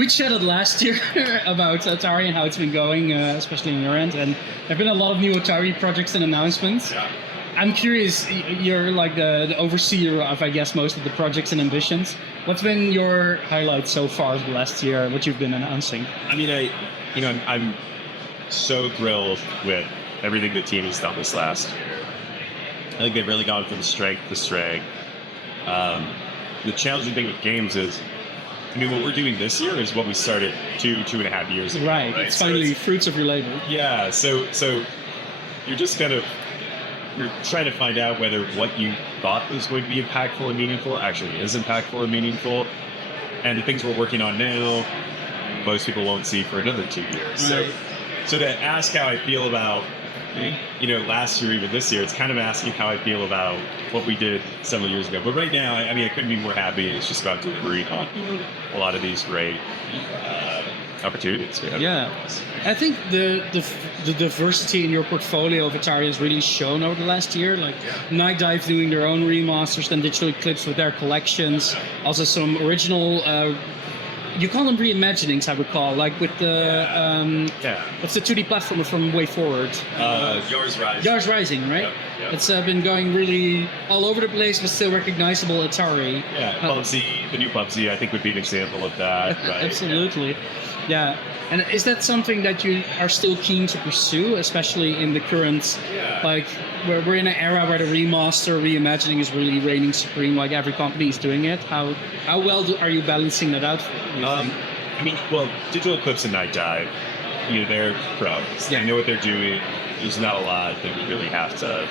We chatted last year about Atari and how it's been going, especially on your end, and there have been a lot of new Atari projects and announcements. Yeah. I'm curious, you're like the overseer of, I guess, most of the projects and ambitions. What's been your highlight so far of the last year, what you've been announcing? I mean, I'm so thrilled with everything the team has done this last year. I think they've really gone from strength to strength. The challenging thing with games is, I mean, what we're doing this year is what we started two and a half years ago. Right. It's finally fruits of your labor. Yeah. So you're just you're trying to find out whether what you thought was going to be impactful and meaningful actually is impactful and meaningful. And the things we're working on now, most people won't see for another 2 years. Right. So to ask how I feel about, last year, even this year, it's kind of asking how I feel about what we did several years ago. But right now, I mean, I couldn't be more happy. It's just about delivering on a lot of these great opportunities. Yeah, I think the diversity in your portfolio of Atari has really shown over the last year. Like Night Dive doing their own remasters, then Digital Eclipse with their collections. Also some original. You call them reimaginings, I recall, like with the what's the 2D platformer from Way Forward? Yours Rising. Yours Rising, right? Yep. It's been going really all over the place, but still recognizable Atari. Yeah, Bubsy, the new Bubsy, I think would be an example of that. Right? Absolutely. Yeah. And is that something that you are still keen to pursue, especially in the current, like, we're in an era where the reimagining is really reigning supreme, like every company is doing it. How well are you balancing that out? I mean, well, Digital Eclipse and Night Dive, they're pros. They know what they're doing. There's not a lot that we really have to.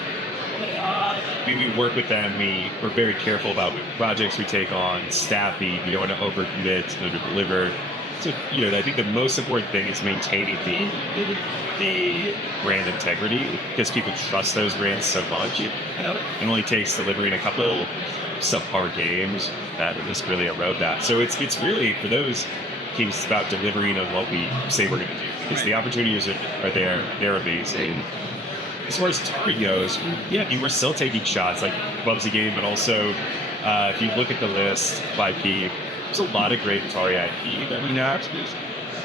We work with them. We're very careful about projects we take on, staffing. We don't want to overcommit, over-deliver. So, I think the most important thing is maintaining the brand integrity because people trust those brands so much. It only takes delivering a couple subpar games that just really erode that. So it's really, for those teams, it's about delivering on what we say we're going to do. Because the opportunities are there. They're amazing. As far as Atari goes, we're still taking shots like Bubsy game, but also if you look at the list by IP, there's a lot of great Atari IP that we know.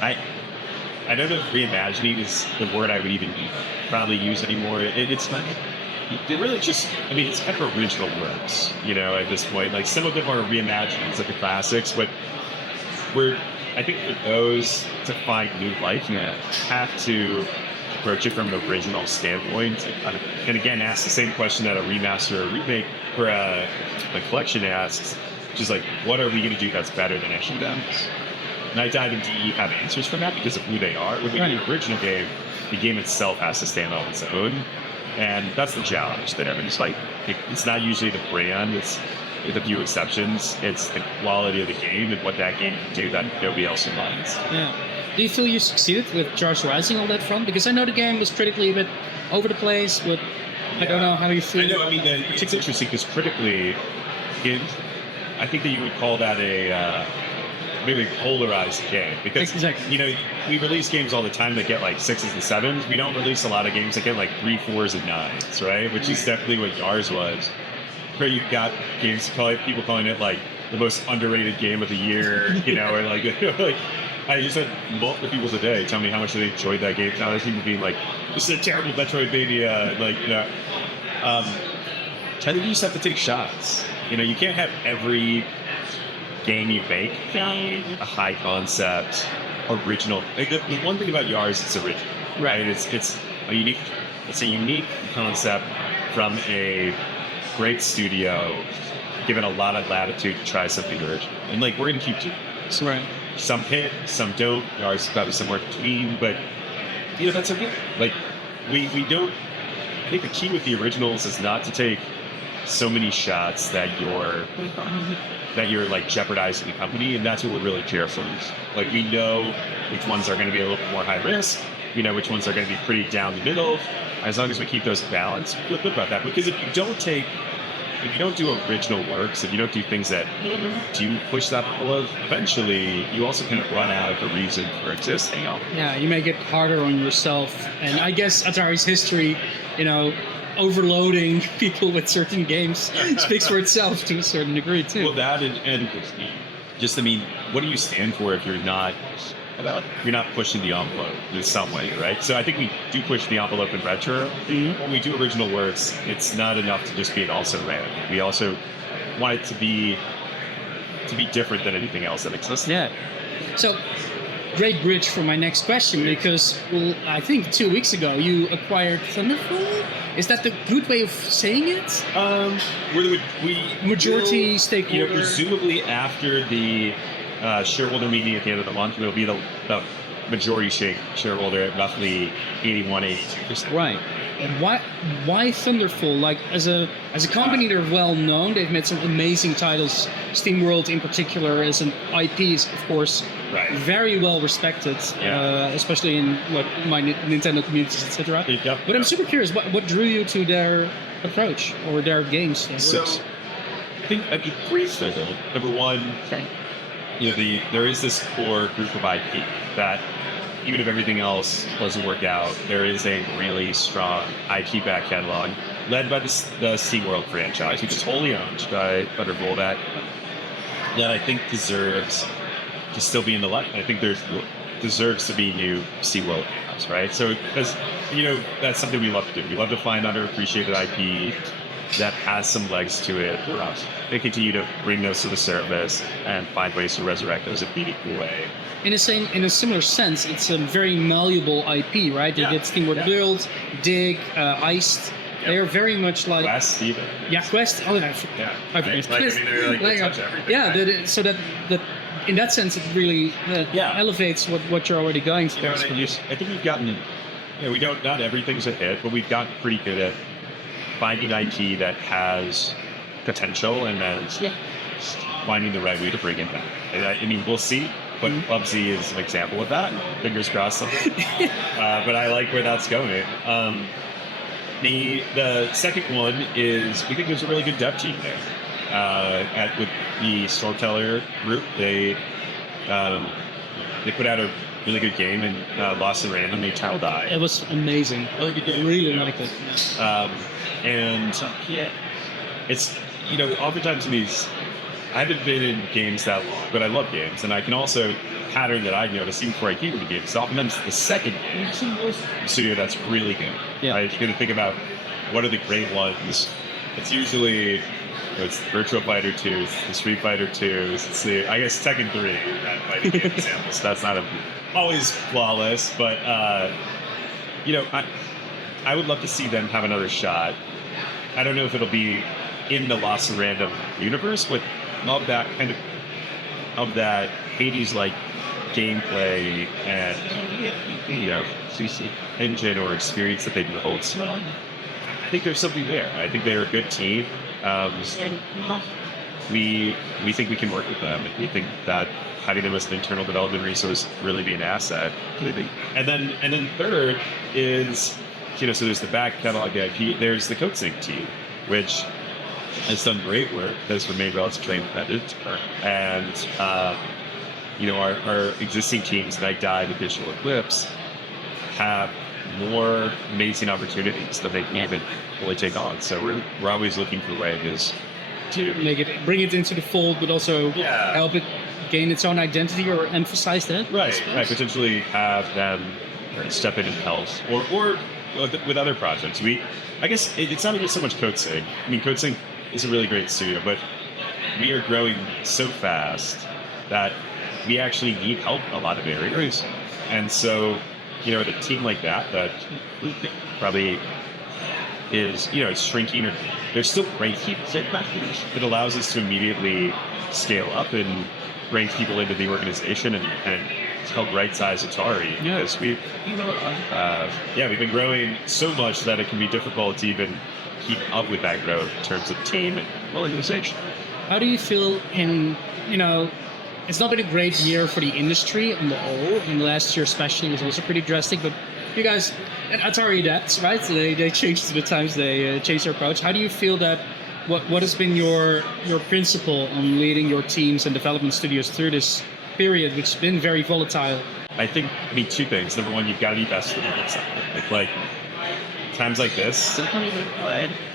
I don't know if reimagining is the word I would even probably use anymore. It's not. It really just, it's kind of original works, at this point. Like some of them are reimaginings, like the classics, but I think for those to find new life, you have to approach it from an original standpoint. And again, ask the same question that a remaster or remake for a collection asks. Which is like, what are we going to do that's better than any of them? Night Dive and DE have answers for that because of who they are. With the original game, the game itself has to stand on its own. And that's the challenge there. It's like, it's not usually the brand, it's with a few exceptions. It's the quality of the game and what that game can do that nobody else minds. Yeah. Do you feel you succeeded with Yours Rising on that front? Because I know the game was critically a bit over the place, but I don't know how you feel. I know, it's interesting because critically, I think that you would call that a maybe polarized game because we release games all the time that get like 6s and 7s. We don't release a lot of games that get like 3, 4s and 9s, right? Which is definitely what Yours was. Where you've got games people calling it like the most underrated game of the year, or like I just had multiple people today tell me how much they enjoyed that game. Now they seem to be like, this is a terrible Metroidvania, I think you just have to take shots. You can't have every game you make a high concept, original. Like the one thing about Yours, it's original, right? It's a unique concept from a great studio, given a lot of latitude to try something original. And we're gonna keep doing this. Right. Some hit, some don't. Yours is probably somewhere between, but that's okay. We don't. I think the key with the originals is not to take so many shots that you're like jeopardizing the company, and that's what we're really careful with. We know which ones are going to be a little bit more high risk. We know which ones are going to be pretty down the middle. As long as we keep those balanced, feel good about that. Because if you don't do original works, if you don't do things that do push that envelope, eventually you also kind of run out of the reason for existing. Yeah, you make it harder on yourself. And I guess Atari's history, overloading people with certain games speaks for itself to a certain degree too. Well, that and just, I mean, what do you stand for if you're not pushing the envelope in some way, right? So I think we do push the envelope in retro. When we do original works, it's not enough to just be an also ran. We also want it to be different than anything else that exists. Yeah. So, great bridge for my next question, because I think 2 weeks ago you acquired Thunderfall. Is that the good way of saying it? We majority stakeholder. Presumably after the shareholder meeting at the end of the month, we'll be the majority shareholder at roughly 81-82%. Right. And why Thunderfall? Like, as a company, they're well known. They've made some amazing titles. SteamWorld in particular as an IP is, of course, very well respected, especially in my Nintendo communities, etc. Yep. But I'm super curious, what drew you to their approach or their games? So, I think I'd be three things. Number one, there is this core group of IP that, even if everything else doesn't work out, there is a really strong IP back catalog led by the SteamWorld franchise, which is wholly owned by Thunderfall, that I think deserves to still be in the light. I think deserves to be new SeaWorld games, right? So, because that's something we love to do. We love to find underappreciated IP that has some legs to it. They continue to bring those to the surface and find ways to resurrect those in a meaningful way. In a similar sense, it's a very malleable IP, right? You get SteamWorld Build, Dig, Iced. Yeah. They are very much like Quest, even. Yeah, Quest. Oh, I forget. So that in that sense, it really elevates what you're already going through. I think we've gotten. Not everything's a hit, but we've gotten pretty good at finding IP that has potential and then finding the right way to bring it back. I mean, we'll see. But Bubsy is an example of that. Fingers crossed. But I like where that's going. The second one is, we think there's a really good dev team there. With the Storyteller group, they put out a really good game and lost at random. They Child Die. It was amazing. Really good game. Really liked it. It's oftentimes in these. I haven't been in games that long, but I love games, and I can also pattern that I notice even before I came into games. Oftentimes the second studio that's really good. Yeah. If you're going to think about what are the great ones, it's usually it's Virtua Fighter 2, it's the Street Fighter 2, it's the Tekken 3 that fighting game examples. That's not always flawless, but I would love to see them have another shot. I don't know if it'll be in the Lost at Random universe, but of that that Hades-like gameplay and CC engine or experience that they build. I think there's something there. I think they're a good team. We think we can work with them, and we think that having them as an internal development resource really be an asset. And then third is so there's the back catalog IP. There's the CodeSync team, which has done great work, has remained relatively independent, and our existing teams, Night Dive and Digital Eclipse, have more amazing opportunities that they can even fully take on. So we're always looking for ways to bring it into the fold, but also help it gain its own identity or emphasize that. Right. Potentially have them step in and help, or with other projects. I guess it's not even so much CodeSync. I mean, CodeSync is a really great studio, but we are growing so fast that we actually need help in a lot of areas. And so, a team like that probably is, it's shrinking, or there's still great people. It allows us to immediately scale up and bring people into the organization and help right-size Atari. Because we've been growing so much that it can be difficult to even keep up with that growth in terms of team and organization. How do you feel it's not been a great year for the industry on the whole, and last year especially was also pretty drastic, but you guys, at Atari adapts, right? So they changed to the times, they changed their approach. How do you feel that, what has been your principle on leading your teams and development studios through this period, which has been very volatile? I think, two things. Number one, you've got to be best for the next time. times like this,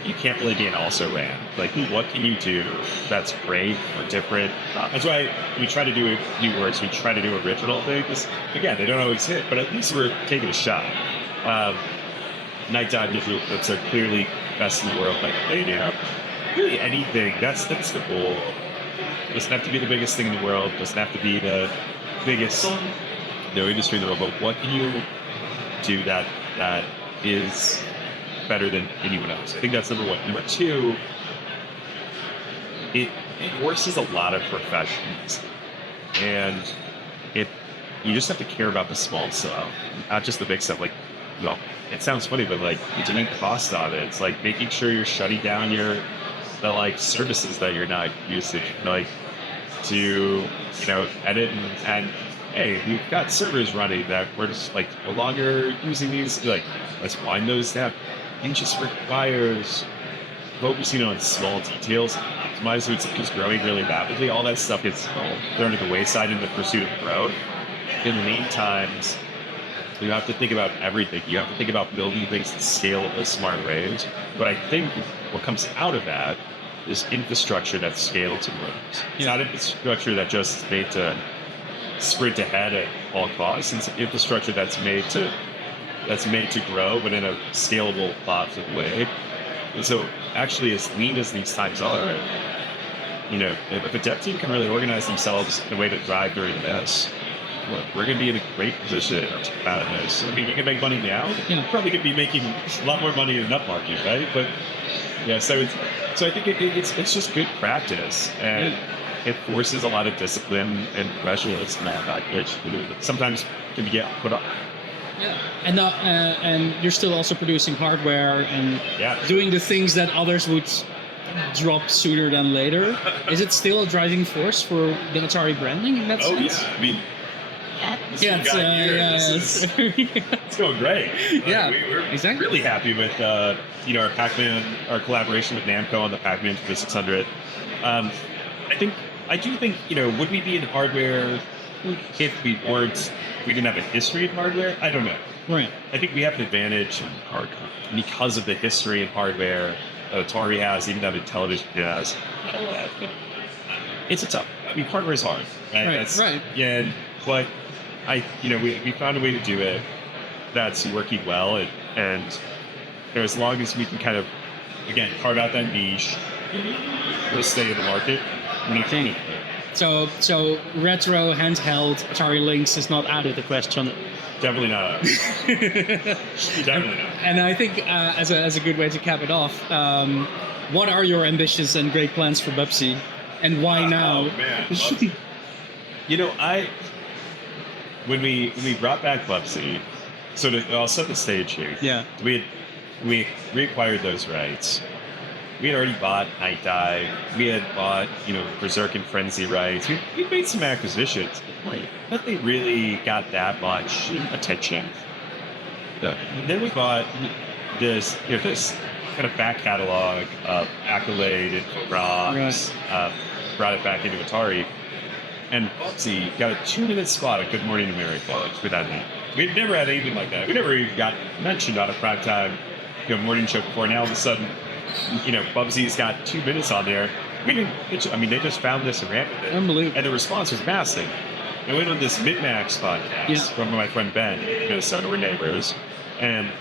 you can't really be an also ran. Like, what can you do that's great or different? That's why we try to do new works. We try to do original things. Again, they don't always hit, but at least we're taking a shot. Night Dive Digital Clips are clearly best in the world. Like, really anything. That's the goal. It doesn't have to be the biggest thing in the world. It doesn't have to be the biggest industry in the world. But what can you do that is better than anyone else? I think that's number one. Number two, it forces a lot of professions, and you just have to care about the small stuff, not just the big stuff. Like, well, it sounds funny, but like, it's a cost on it. It's like making sure you're shutting down the like services that you're not using, like to edit and hey, we've got servers running that we're just like no longer using these. Like, let's wind those down. It just requires focusing on small details. Optimize so it's growing really rapidly. All that stuff gets thrown to the wayside in the pursuit of growth. In the meantime, you have to think about everything. You have to think about building things to scale in smart ways. But I think what comes out of that is infrastructure that's scaled to growth. It's not infrastructure that just is made to sprint ahead at all costs. It's infrastructure that's made to grow, but in a scalable, thoughtful way. And so, actually, as lean as these times are, if a dev team can really organize themselves in a way to drive during this, we're going to be in a great position out of this. I mean, you can make money now. You probably could be making a lot more money in an up market, right? But yeah, so I think it's just good practice, and it forces a lot of discipline and professionalism that which sometimes can get put up. Yeah, and you're still also producing hardware and doing the things that others would drop sooner than later. Is it still a driving force for the Atari branding in that sense? Yeah. I mean, it's going great. We're really happy with our Pac-Man, our collaboration with Namco on the Pac-Man 600. I do think would we be in hardware if we didn't have a history in hardware? I don't know. Right. I think we have an advantage because of the history in hardware that Atari has, even that Intellivision has. It's a tough. I mean, hardware is hard. Right. Yeah, but we found a way to do it that's working well, and as long as we can kind of carve out that niche, we'll stay in the market. So retro handheld Atari Lynx is not out of the question. Definitely not. Definitely not. And I think as a good way to cap it off, what are your ambitions and great plans for Bubsy, and why now? Oh man, when we brought back Bubsy, I'll set the stage here. Yeah. We reacquired those rights. We had already bought Night Dive. We had bought, Berserk and Frenzy rights. We made some acquisitions. But they really got that much attention. And then we bought this kind of back catalog of Accolade and Rocks, brought it back into Atari. And Bubsy got a 2-minute spot at Good Morning America with that name. We'd never had anything like that. We never even got mentioned on a primetime morning show before. Now all of a sudden, Bubsy's got 2 minutes on there. They just found this and ran with it. Unbelievable. And the response was massive. I went on this Mid-Max podcast from my friend Ben in Minnesota. We're neighbors. And,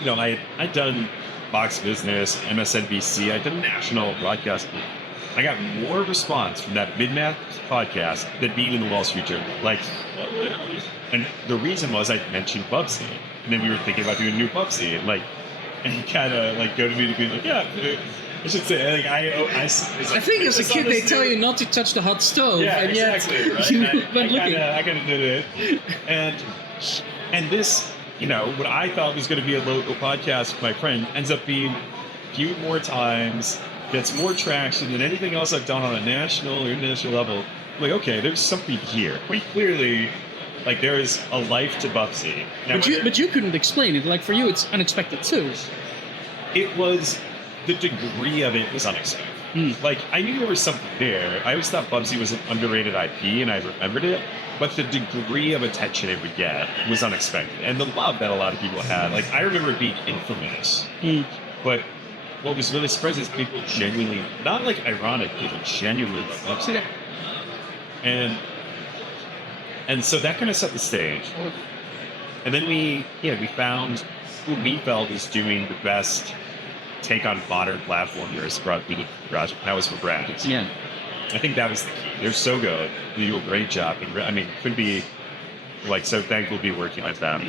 I'd done Fox Business, MSNBC. I'd done national broadcasting. I got more response from that Mid-Max podcast than being in the Wall Street Journal. And the reason was I mentioned Bubsy. And then we were thinking about doing a new Bubsy. And he kind of go to me to be like, I should say, I think as a kid they tell you not to touch the hot stove. Yeah, and exactly. Yet, right? I kind of did it. And this, what I thought was going to be a local podcast with my friend ends up being viewed more times, gets more traction than anything else I've done on a national or international level. I'm like, okay, there's something here. We clearly, there is a life to Bubsy. Now, but you couldn't explain it. For you, it's unexpected too. It was, the degree of it was unexpected. Like, I knew there was something there. I always thought Bubsy was an underrated IP, and I remembered it. But the degree of attention it would get was unexpected. And the love that a lot of people had. Like, I remember it being infamous. But what was really surprising is people genuinely, not like ironic, people genuinely love Bubsy. And so that kind of set the stage. And then we found who we felt was doing the best take on modern platformers brought me to the project. That was for Brad. Yeah. I think that was the key. They're so good. They do a great job. I mean, could be like so thankful to be working with them.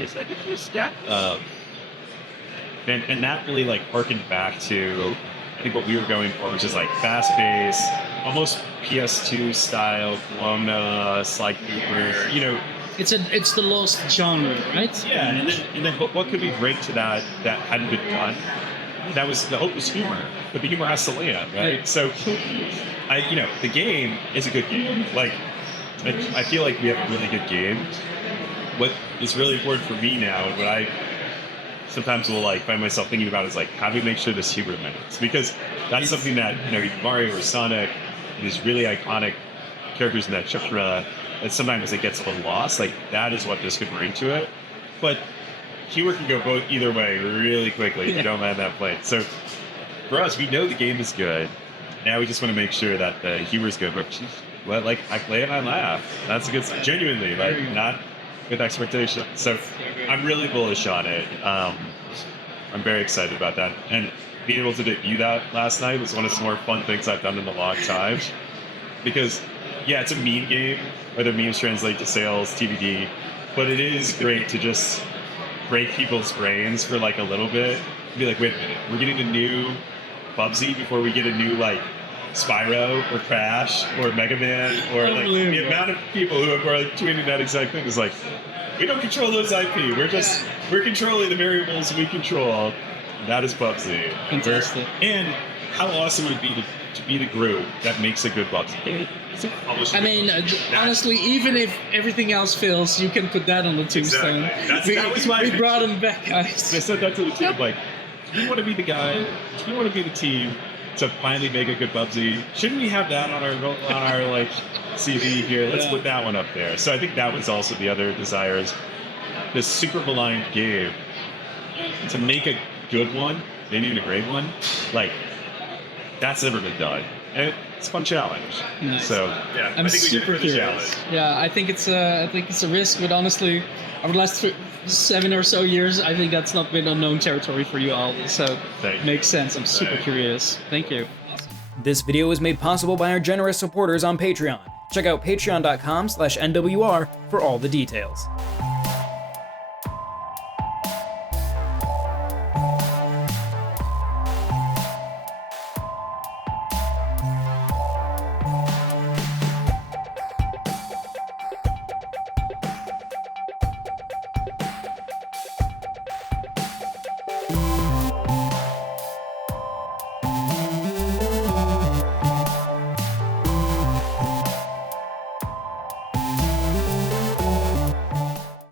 And that really like harkened back to I think what we were going for, which is like fast paced, almost PS2 style, Slide Cooper, you know. It's the lost genre, right? Yeah, and then what could we bring to that hadn't been done? That was the hope was humor, but the humor has to land, right? So, the game is a good game. Like, I feel like we have a really good game. What is really important for me now, and what I sometimes will like find myself thinking about is like, how do we make sure this humor lands? Because that's something that Mario or Sonic, these really iconic characters in that genre, and sometimes it gets a little lost. Like, that is what this could bring to it. But humor can go both either way really quickly if you don't land that plane. So for us, we know the game is good. Now we just want to make sure that the humor is good. But like, I play and I laugh. That's a good sign. Genuinely, like, not with expectation. So I'm really bullish on it. I'm very excited about that. And being able to debut that last night was one of the more fun things I've done in a long time. Because, yeah, it's a meme game, whether memes translate to sales, TBD, but it is great to just break people's brains for like a little bit and be like, wait a minute, we're getting a new Bubsy before we get a new like Spyro or Crash or Mega Man, or like the amount of people who are like tweeting that exact thing is like, we don't control those IP, we're controlling the variables we control. That is Bubsy. Fantastic. And how awesome would it be to be the group that makes a good Bubsy? I mean, honestly, even if everything else fails, you can put that on the tombstone. Exactly. We brought him back, guys. I said that to the team, like, do you want to be the guy? Do you want to be the team to finally make a good Bubsy? Shouldn't we have that on our like CV here? Let's put that one up there. So I think that was also the other desire is this super maligned game to make a good one, maybe even a great one. Like, that's never been done. And it's a fun challenge. So yeah, I'm super curious. Yeah, I think it's a risk, but honestly, over the last 7 or so years, I think that's not been unknown territory for you all. So it makes sense. I'm super curious. Thank you. This video was made possible by our generous supporters on Patreon. Check out patreon.com/NWR for all the details.